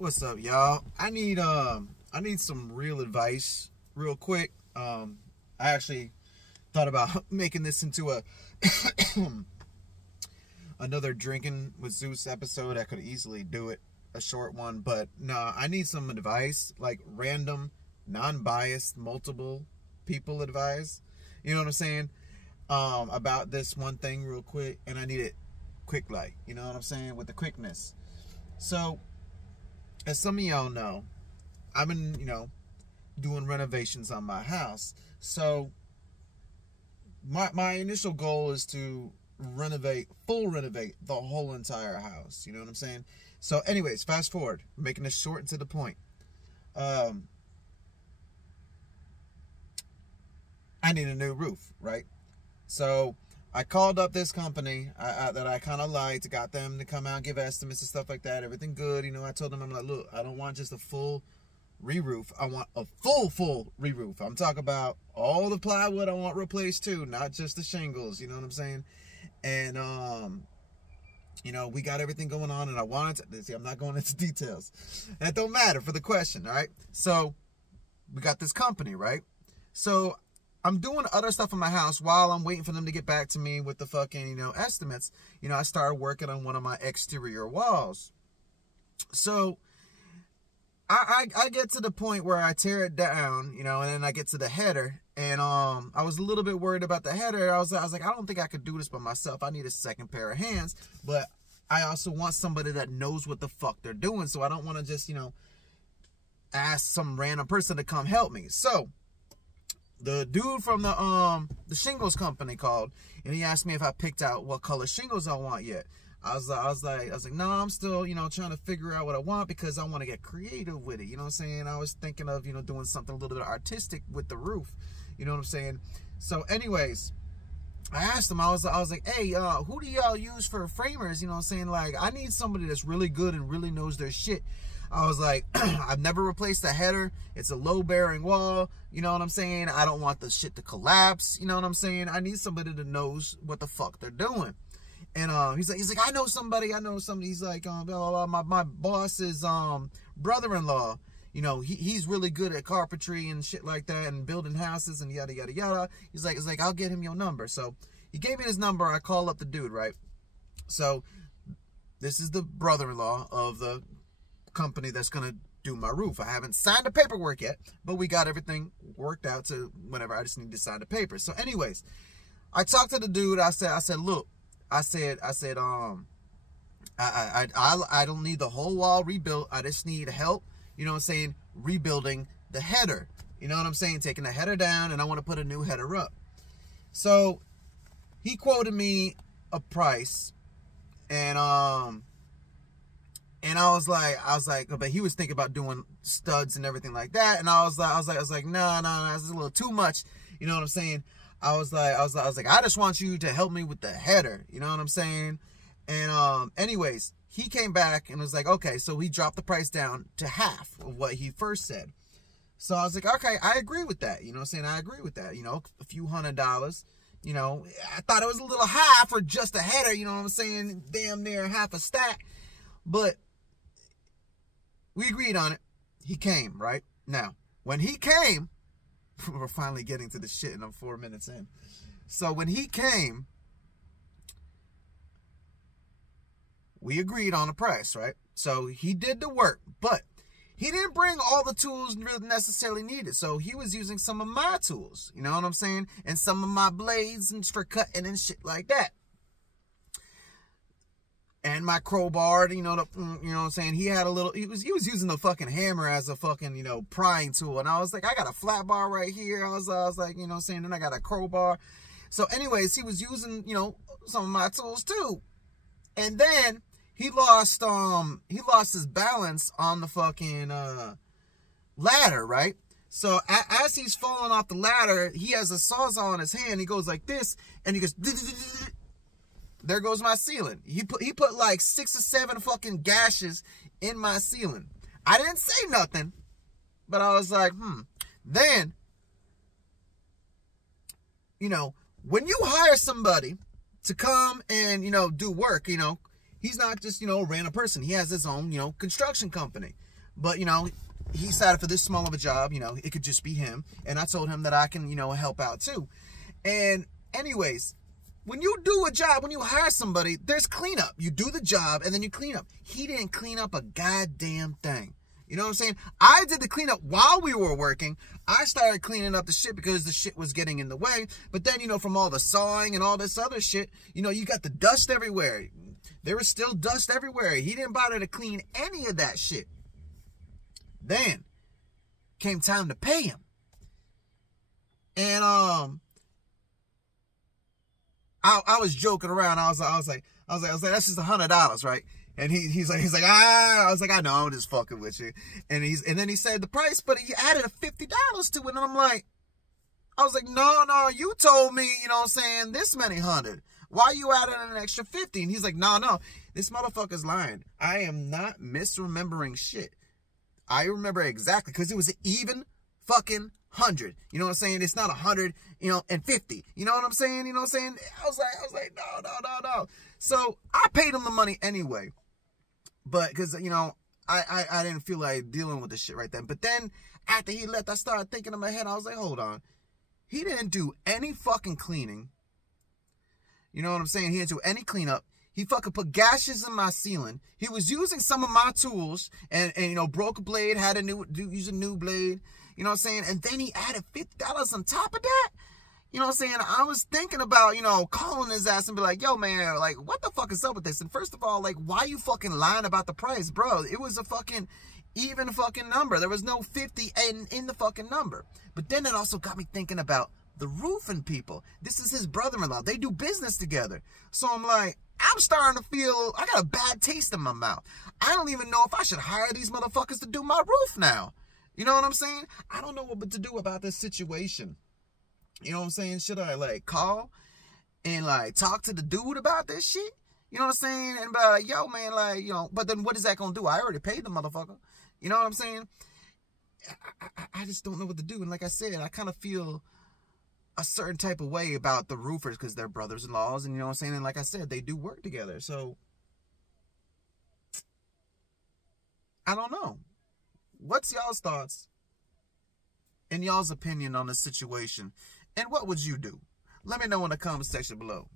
What's up, y'all? I need some real advice real quick. I actually thought about making this into a another drinking with Zeus episode. I could easily do it, a short one, but no, I need some advice, like random, non-biased, multiple people advice. You know what I'm saying? About this one thing real quick, and I need it quick, like, you know what I'm saying, with the quickness. So, as some of y'all know, I've been, doing renovations on my house. So, my initial goal is to full renovate the whole entire house. You know what I'm saying? So, anyways, fast forward, making this short and to the point. I need a new roof, right? So, I called up this company that I kind of liked, got them to come out and give estimates and stuff like that. Everything good, I told them, I'm like, look, I don't want just a full re-roof. I want a full re-roof. I'm talking about all the plywood I want replaced too, not just the shingles, you know what I'm saying? And, we got everything going on, and I wanted to, see, I'm not going into details. That don't matter for the question, all right? So, we got this company, right? So, I'm doing other stuff in my house while I'm waiting for them to get back to me with the fucking, estimates. I started working on one of my exterior walls. So, I get to the point where I tear it down, and then I get to the header. And I was a little bit worried about the header. I was like, I don't think I could do this by myself. I need a second pair of hands. But I also want somebody that knows what the fuck they're doing. So I don't want to just, ask some random person to come help me. So, the dude from the shingles company called, and he asked me if I picked out what color shingles I want yet. I was like, no, I'm still, trying to figure out what I want because I want to get creative with it. You know what I'm saying? I was thinking of, doing something a little bit artistic with the roof. You know what I'm saying? So, anyways, I asked him. I was like, hey, who do y'all use for framers? You know what I'm saying? Like, I need somebody that's really good and really knows their shit. I was like, I've never replaced a header. It's a low-bearing wall. You know what I'm saying? I don't want the shit to collapse. You know what I'm saying? I need somebody that knows what the fuck they're doing. And he's like, I know somebody. He's like, blah, blah, blah. My boss's brother-in-law. He's really good at carpentry and shit like that, and building houses and yada yada yada. He's like, I'll get him your number. So he gave me his number. I call up the dude, right? So this is the brother-in-law of the company that's gonna do my roof. I haven't signed the paperwork yet, but we got everything worked out to whenever. I just need to sign the papers. So anyways, I talked to the dude. I said look, I don't need the whole wall rebuilt. I just need help, rebuilding the header. You know what I'm saying? Taking the header down, and I want to put a new header up. So he quoted me a price, and I was like, but he was thinking about doing studs and everything like that. And I was like, no, this is a little too much. You know what I'm saying? I was like, I just want you to help me with the header. You know what I'm saying? And, anyways, he came back and was like, okay, so he dropped the price down to half of what he first said. So I was like, okay, I agree with that. You know what I'm saying? I agree with that. A few $100. I thought it was a little high for just a header. You know what I'm saying? Damn near half a stack. But we agreed on it. He came, right? Now, when he came, we're finally getting to the shit, and I'm 4 minutes in. So when he came, we agreed on a price, right? So he did the work, but he didn't bring all the tools necessarily needed. So he was using some of my tools, you know what I'm saying? And some of my blades and for cutting and shit like that. And my crowbar, you know what I'm saying? He had a little, he was using the fucking hammer as a fucking, prying tool. And I was like, I got a flat bar right here. I was like, you know what I'm saying? Then I got a crowbar. So anyways, he was using, some of my tools too. And then he lost his balance on the fucking, ladder, right? So as he's falling off the ladder, he has a sawzall in his hand. He goes like this, and he goes, there goes my ceiling. He put like 6 or 7 fucking gashes in my ceiling. I didn't say nothing, but I was like, Then, when you hire somebody to come and, do work, he's not just, a random person. He has his own, construction company. But, he decided for this small of a job, it could just be him. And I told him that I can, help out too. And anyways, when you do a job, when you hire somebody, there's cleanup. You do the job and then you clean up. He didn't clean up a goddamn thing. You know what I'm saying? I did the cleanup while we were working. I started cleaning up the shit because the shit was getting in the way. But then, from all the sawing and all this other shit, you got the dust everywhere. There was still dust everywhere. He didn't bother to clean any of that shit. Then came time to pay him. And I was joking around. I was like, that's just $100, right? And he's like, I was like, I know, I'm just fucking with you. And then he said the price, but he added a $50 to it. And I'm like, I was like, no, you told me, this many hundred. Why you adding an extra 50? And he's like, no, this motherfucker's lying. I am not misremembering shit. I remember exactly, because it was an even fucking 100. You know what I'm saying? It's not 100, and 50. You know what I'm saying? You know what I'm saying? I was like, no. So I paid him the money anyway. But because, I didn't feel like dealing with this shit right then. But then after he left, I started thinking in my head, I was like, hold on. He didn't do any fucking cleaning. You know what I'm saying? He didn't do any cleanup. He fucking put gashes in my ceiling. He was using some of my tools and broke a blade, used a new blade. You know what I'm saying? And then he added $50 on top of that. You know what I'm saying? I was thinking about, calling his ass and be like, yo, man, like, what the fuck is up with this? And first of all, like, why you fucking lying about the price, bro? It was a fucking even fucking number. There was no 50 in the fucking number. But then it also got me thinking about the roofing people. This is his brother-in-law. They do business together. So I'm like, I'm starting to feel, I got a bad taste in my mouth. I don't even know if I should hire these motherfuckers to do my roof now. You know what I'm saying? I don't know what to do about this situation. You know what I'm saying? Should I, like, call and, like, talk to the dude about this shit? You know what I'm saying? And be like, yo, man, like, but then what is that going to do? I already paid the motherfucker. You know what I'm saying? I just don't know what to do. And like I said, I kind of feel a certain type of way about the roofers because they're brothers-in-laws. And you know what I'm saying? And like I said, they do work together. So, I don't know. What's y'all's thoughts and y'all's opinion on the situation? And what would you do? Let me know in the comment section below.